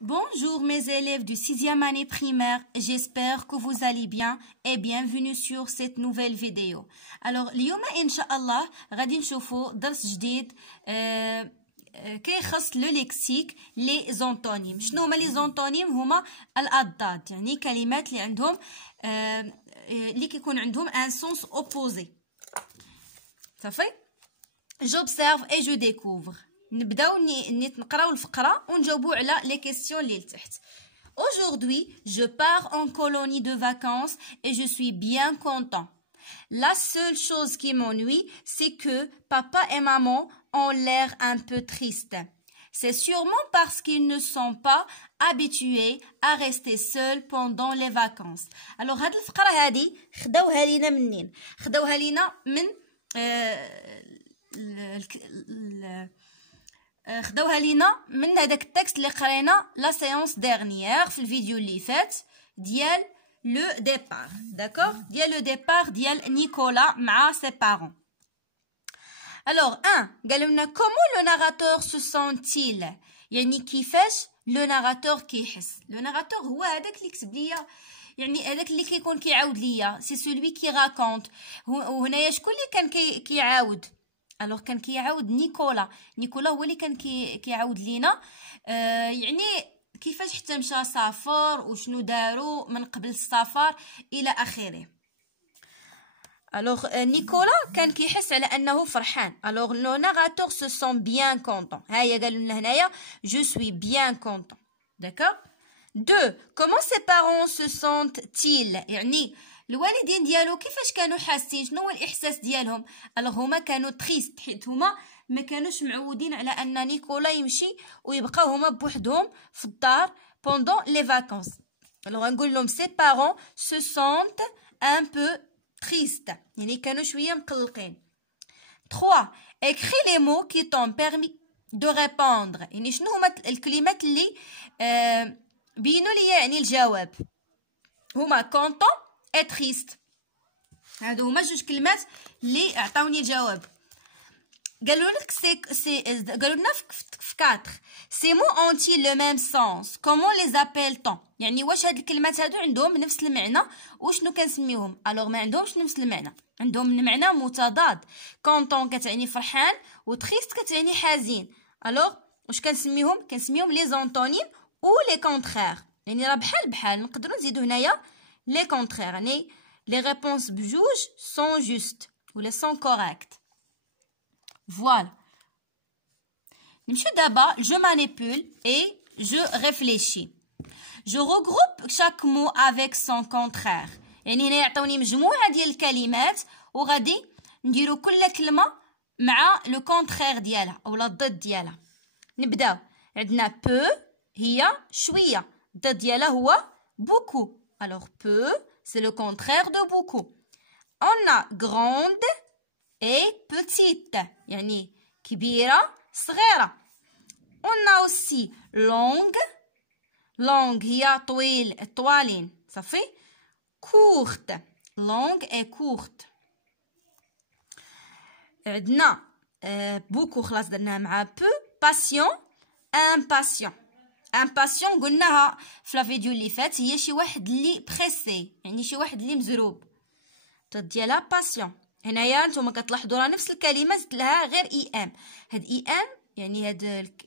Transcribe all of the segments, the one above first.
Bonjour mes élèves du 6e année primaire, j'espère que vous allez bien et bienvenue sur cette nouvelle vidéo. Alors اليوم إن شاء الله غادي نشوفوا درس جديد كيخص لو ليكسيك لي زونتونيم. شنو هما لي زونتونيم؟ هما الأضداد، يعني كلمات اللي عندهم اللي كيكون عندهم ان سونس اوبوزي. صافي. j'observe et je découvre. نبداو نقراو الفقره ونجاوبوا على لي كيسيون اللي لتحت. Aujourd'hui, je pars en colonie de vacances et je suis bien content. La seule chose qui m'ennuie, c'est que papa et maman ont l'air un peu tristes. C'est sûrement parce qu'ils ne sont pas habitués à rester seuls pendant les vacances. Alors هاد الفقره هادي خداوها لينا منين؟ خداوها لينا من خداوها لينا من هذاك التكست اللي قرينا لا سيونس ديرنيير في الفيديو اللي فات ديال لو ديبار. داكوغ، ديال لو ديبار ديال نيكولا مع سي بارون. الوغ قالوا لنا كومون لو ناراتور سو سونتيل، يعني كيفاش لو ناراتور كيحس. لو ناراتور هو هذاك اللي كتب ليا، يعني هذاك اللي كيكون كيعاود ليا، سي سولوي كي راكونت. وهنايا شكون اللي كان كيعاود؟ الوغ كان كيعاود نيكولا. نيكولا هو اللي كان كيعاود لينا يعني كيفاش حتى مشى سافر وشنو داروا من قبل السفر الى اخره. الوغ نيكولا كان كيحس على انه فرحان. الوغ لو ناراتور سو سون بيان كونطون. هيا قالوا لنا هنايا جو سوي بيان كونطون. داكوغ. 2 كومون سي بارون سو سونت تيل، يعني الوالدين ديالو كيفاش كانوا حاسين، شنو هو الاحساس ديالهم؟ الوغ هما كانوا تريست، حيت هما ما كانوش معودين على ان نيكولا يمشي ويبقاو هما بوحدهم في الدار بوندون لي فاكونس. الوغ نقول لهم سي بارون سو سونت ان بو تريست، يعني كانوا شويه مقلقين. 3 écris les mots qui t'ont permis de répondre، يعني شنو هما الكلمات اللي بينوا لي يعني الجواب. هما كونطون اي تريست، هادو هما جوج كلمات اللي عطاوني الجواب. قالوا لك قالوا لنا في 4 سي مو اونتي لو ميم سونس كومون لي زابيل-تون، يعني واش هاد الكلمات هادو عندهم نفس المعنى وشنو كنسميوهم؟ الوغ ما عندهمش نفس المعنى، عندهم المعنى متضاد. كونطون كتعني فرحان وتريست كتعني حزين. الوغ واش كنسميهم؟ كنسميهم لي زونتونيم او لي كونترير، يعني راه بحال نقدروا نزيدو هنايا لي كونترير، يعني لي ريبونس بجوج سون جوست ولا سون كوريكت. فوالا. نمشي دابا جو مانيبول اي جو ريفليشي. جو regroupe chaque mot avec son contraire، يعني هنا يعطوني مجموعه ديال الكلمات وغادي نديرو كل كلمه مع لو كونترير ديالها اولا الضد ديالها. نبداو. عندنا بو هي شويه، الضد ديالها هو بوكو. alors peu c'est le contraire de beaucoup. On a grande et petite، يعني كبيرة صغيرة. On a aussi longue، longue هي طوالين. صافي. courte، longue et courte. عندنا beaucoup خلاص درناها مع peu. patient impatient. امباسيون قلناها في الفيديو اللي فات، هي شي واحد اللي بريسي، يعني شي واحد اللي مزروب. الضد ديالها باسيون. هنايا نتوما كتلاحظوا راه نفس الكلمه زدت لها غير اي ام. هاد اي ام يعني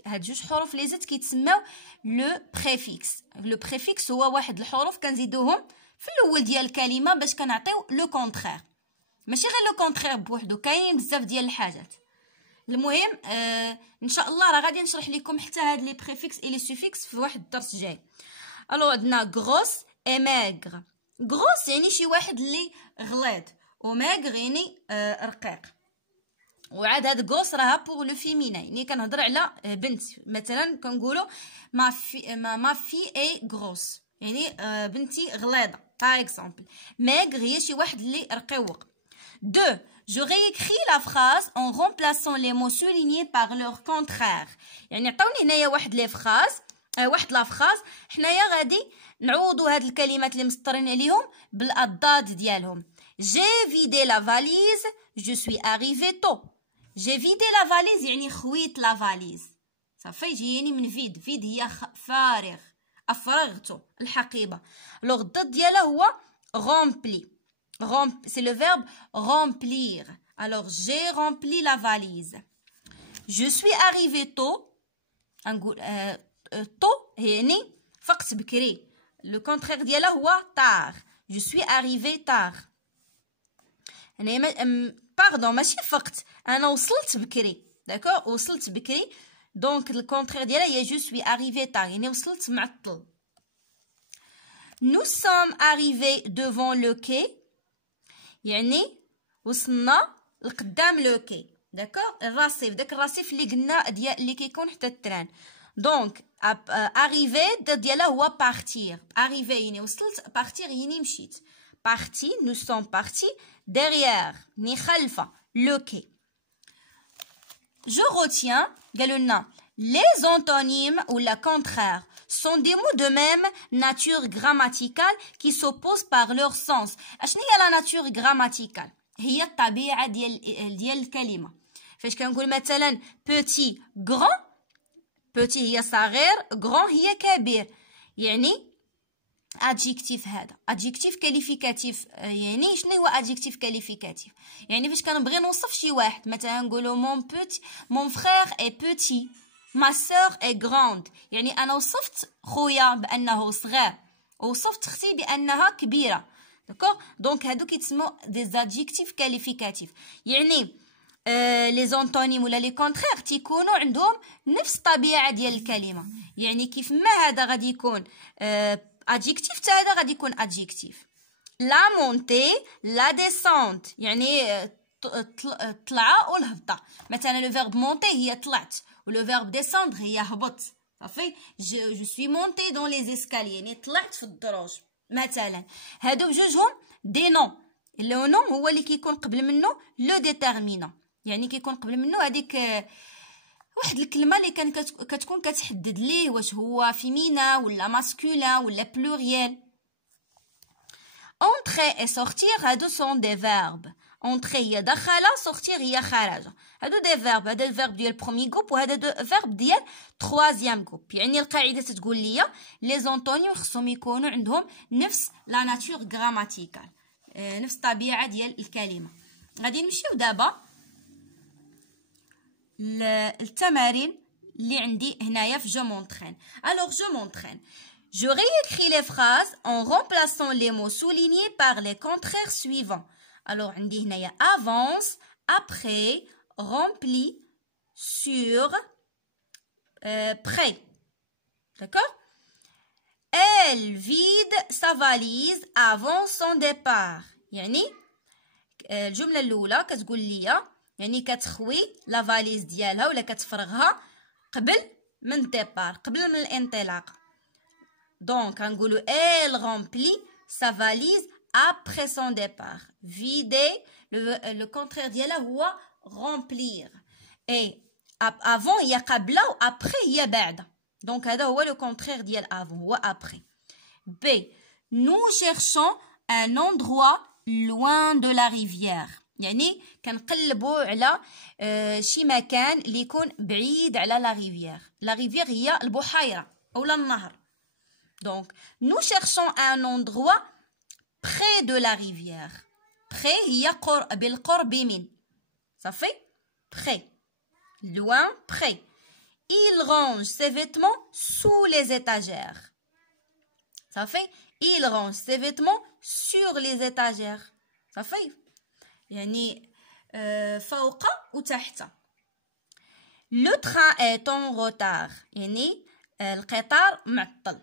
هاد جوج حروف اللي زدت كيتسماو لو بريفيكس. لو بريفيكس هو واحد الحروف كنزيدوهم في الاول ديال الكلمه باش كنعطيو لو كونترير، ماشي غير لو كونترير بوحدو، كاينين بزاف ديال الحاجات. المهم ان شاء الله راه غادي نشرح لكم حتى هاد لي بريفيكس اي لي سوفيكس في واحد الدرس جاي. الو عندنا غروس اي ماغر. غروس يعني شي واحد اللي غليظ، و ماغر يعني رقيق. وعاد هاد غروس راها بور لو فيمينا، يعني كنهضر على بنت. مثلا كنقولوا ما في اي غروس، يعني بنتي غليظه باغ اكزومبل. ماغر هي شي واحد اللي رقيق. 2 Je réécris la phrase en remplaçant les mots soulignés par leur contraire. يعني عطاوني هنايا واحد لي فراز، واحد لا فراز، حنايا غادي نعوضوا هاد الكلمات اللي مسطرين عليهم بالاضداد ديالهم. J'ai vidé la valise, je suis arrivé tôt. J'ai vidé la valise يعني خويت لا فاليز. صافي جايني من فيد. فيد هي فارغ، افرغته الحقيبه. لوغ الضد ديالها هو rempli. C'est le verbe remplir. Alors j'ai rempli la valise. Je suis arrivé tôt. نقول tôt يعني فقت بكري. Le contraire ديالها هو tard. Je suis arrivé tard. باردون ماشي فقت، انا وصلت بكري. داكور، وصلت بكري. دونك الكونترير ديالها هي جو سوي اريفي تار، يعني وصلت معطل. nous sommes arrivés devant le quai، يعني وصلنا لقدام لو كي. داكور، الرصيف، داك الرصيف اللي قلنا ديال اللي كيكون حتى التران. دونك اريفي ديالها هو بارتير. اريفي يعني وصلت، بارتير يعني مشيت. parti, nous sommes partis derrière, ni khalfa, le quai. Je retiens, galuna, les antonymes ou la contraire sont des mots de même nature grammaticale qui s'opposent par leur sens. أشنو هي la nature grammaticale؟ هي الطبيعة ديال الكلمة. فاش كنقول مثلا petit grand، petit هي صغير، grand هي كبير، يعني adjectif هذا adjectif qualificatif. يعني شنو هو adjectif qualificatif؟ يعني فاش كنبغي نوصف شي واحد، مثلا نقولوا mon frère est petit، ma sœur est grande، يعني انا وصفت خويا بانه صغير، وصفت اختي بانها كبيره. داكوغ، دونك هادو كيتسموا des adjectifs qualificatifs. يعني لي زونتونيم ولا لي كونترير تيكونوا عندهم نفس الطبيعه ديال الكلمه. يعني كيف ما هذا غادي يكون adjectif، تا هذا غادي يكون adjectif. لا مونتي لا ديسونت، يعني طلعه والهبطه. مثلا لو فيرب مونتي هي طلعت، ولو فيرب ديسوندر هي هبط. صافي، جو سوي مونتي دون لي اسكالي، يعني طلعت في الدروج. مثلا هادو بجوجهم دي نون. لو نون هو اللي كيكون قبل منه لو ديتيرمينون، يعني كيكون قبل منه هذيك واحد الكلمه اللي كتكون كتحدد ليه واش هو فيمينا ولا ماسكولين ولا بلوريال. entrer et sortir هادو سون دي فيرب. entrer هي دخل، sortir هي خرج. هادو دي فيرب، هذا الفيرب ديال بروميي جروب وهذا دو فيرب ديال تروازيام جروب. يعني القاعده تتقول لي لي زونتونيم خصهم يكونوا عندهم نفس لا ناتور غراماتيكال، نفس الطبيعه ديال الكلمه. غادي نمشيو دابا التمارين اللي عندي هنايا في جو مونطرين. alors je m'entraîne. Je réécris les phrases en remplaçant les mots soulignés par les contraires suivants. alors عندي هنايا avance, après, rempli, sur, près. D'accord? Elle vide sa valise avant son départ. يعني الجملة الأولى كتقول لي يعني كتخوي لا فاليز ديالها ولا كتفرغها قبل من الديبار، قبل من الانطلاق. دونك غنقولوا elle remplit sa valise après son départ. vider le contraire ديالها هو remplir. et avant هي قبل و après هي بعد. دونك هذا هو le contraire ديال avant، هو après. b nous cherchons un endroit loin de la rivière. يعني كنقلبوا على شي مكان اللي يكون بعيد على لا ريفيير. لا ريفيير هي البحيره اولا النهر. دونك nous cherchons un endroit près de la rivière. près هي بالقرب من. صافي، près loin, près. il range ses vêtements sous les étagères. صافي، il range ses vêtements sur les étagères. صافي، يعني فوق وتحت. le train est en retard، يعني القطار معطل.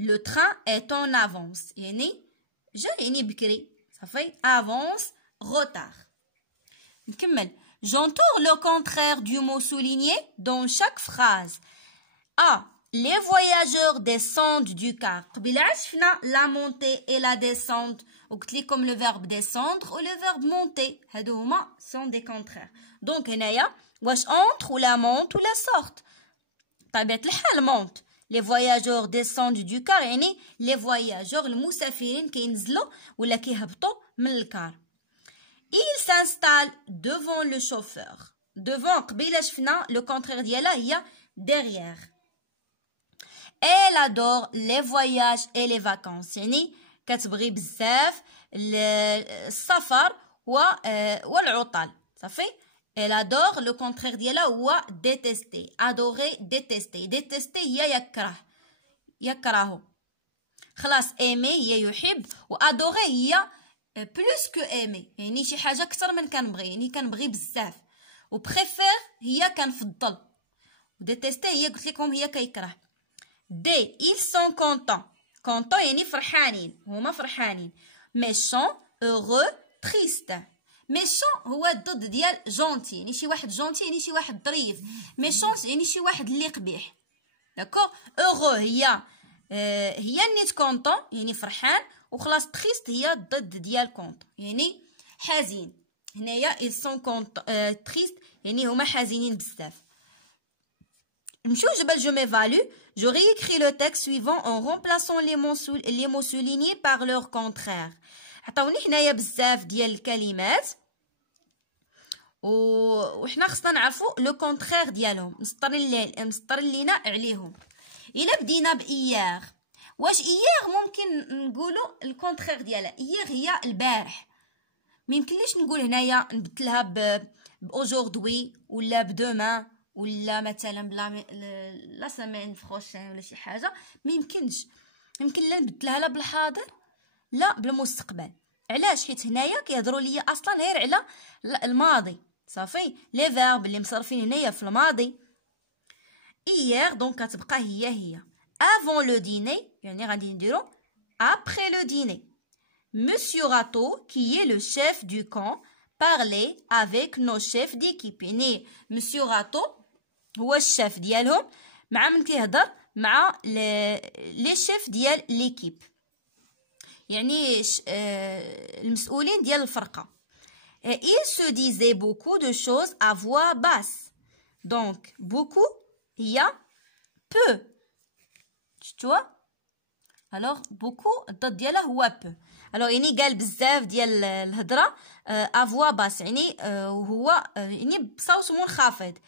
le train est en avance، يعني جا يعني بكري. صافي، avance retard. نكمل. j'entoure le contraire du mot souligné dans chaque phrase. a les voyageurs descendent du car. قبيله عرفنا la montée et la descente، وقلت لكم le verbe descendre ou le verbe monter هادو هما sont des contraires. donc هنايا واش entre ولا monte ولا sorte؟ طبيعة الحال monte. les voyageurs descendent du car يعني les voyageurs المسافرين كينزلوا ولا كيهبطوا من الكار. il s'installe devant le chauffeur. devant قبيله شفنا le contraire ديالها هي derrière. Elle adore les voyages et les vacances. يعني كتبغي بزاف السفر والعطل. صافي. Elle adore le contraire ديالها هو détester. Adorer, détester. Détester هي يكره. خلاص aimer هي يحب و adorer هي plus que aimer. يعني شي حاجة أكثر من كنبغي. يعني كنبغي بزاف. و préfère هي كنفضل. و détester هي قلت لكم هي كيكره. D. Ils sont contents. Contents يعني فرحانين. هما فرحانين. Méchant, heureux, triste. Méchant هو الضد ديال gentil. يعني شي واحد gentil يعني شي واحد ظريف. Méchant يعني شي واحد اللي قبيح. داكور. Heureux هي نيت content يعني فرحان. وخلاص triste هي الضد ديال content يعني حزين. هنايا ils sont contents triste يعني هما حزينين بزاف. نمشيو جبل جو m'évalue. Je réécris le texte suivant en remplaçant les mots soulignés par leur contraire. عطاوني هنايا بزاف ديال الكلمات وحنا خصنا نعرفوا لو كونترير ديالهم. مسطرين لينا عليهم. الا بدينا بايير، واش ايير ممكن نقولوا الكونترير ديالها؟ ايير هي البارح. ميمكنليش نقول هنايا نبدلها باوجوردوي ولا بدومان ولا مثلا لا سيمين بروشين ولا شي حاجه. ميمكنش. يمكن لا نبدلها لا بالحاضر لا بالمستقبل. علاش؟ حيت هنايا كيهضروا ليا اصلا غير على الماضي. صافي. لي فيرب اللي مصرفين هنايا في الماضي. hier دونك كتبقى هي avant le dîner يعني غادي نديرو après le dîner. Monsieur Rato qui est le chef du camp parlait avec nos chefs d'équipe. يعني Monsieur Rato هو الشيف ديالهم مع من كيهضر مع لي شيف ديال ليكيب يعني المسؤولين ديال الفرقه. Il se disait beaucoup de choses à voix basse. Donc beaucoup هي peu. شفتوا؟ alors beaucoup الضد ديالها هو peu. alors يعني قال بزاف ديال الهضره à voix basse يعني هو يعني بصوت منخفض.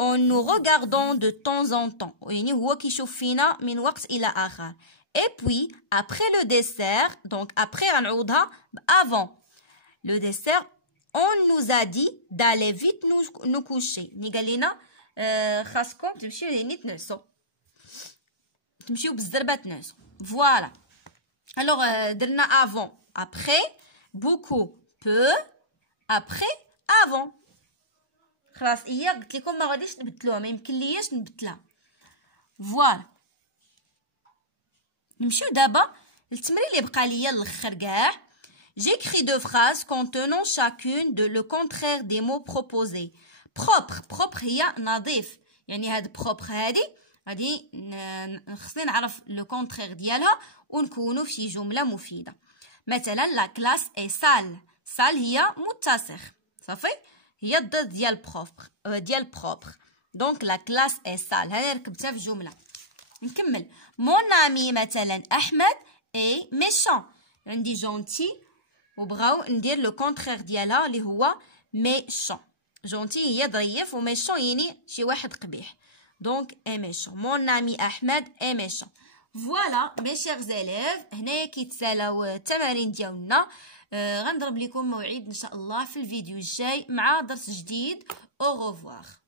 En nous regardant de temps en temps. يعني هو كيشوف فينا من وقت إلى آخر. Et puis, après le dessert, donc après غنعوضها avant. Le dessert, on nous a dit d'aller vite nous coucher. يعني قال لنا خاصكم تمشيو يعني تنعسوا. تمشيو بالزربة تنعسوا. Voilà. Alors, درنا avant, après, beaucoup, peu, après, avant. خلاص هي قلت لكم ما غاديش نبدلوها. ما يمكن لياش نبدلها. فوالا. نمشيو دابا للتمرين اللي بقى ليا الاخر كاع. J'écris deux phrases contenant chacune de le contraire des mots proposés. propre هي نظيف. يعني هاد propre هادي خصني نعرف لو كونترير ديالها ونكونوا في شي جمله مفيده. مثلا لا كلاس اي سال هي متسخ. صافي. هي الضد ديال بروبر. دونك لا كلاس اي سال. هاني ركبتها في جمله. نكمل. مون امي مثلا احمد اي ميشون. عندي جونتي وبغاو ندير لو كونترير ديالها اللي هو ميشون. جونتي هي ظريف وميشون يعني شي واحد قبيح. دونك اي ميشون. مون امي احمد اي ميشون. فوالا مي شيغ زيليف. هنايا كيتسالاو التمارين ديالنا. غنضرب لكم موعد ان شاء الله في الفيديو الجاي مع درس جديد. au revoir.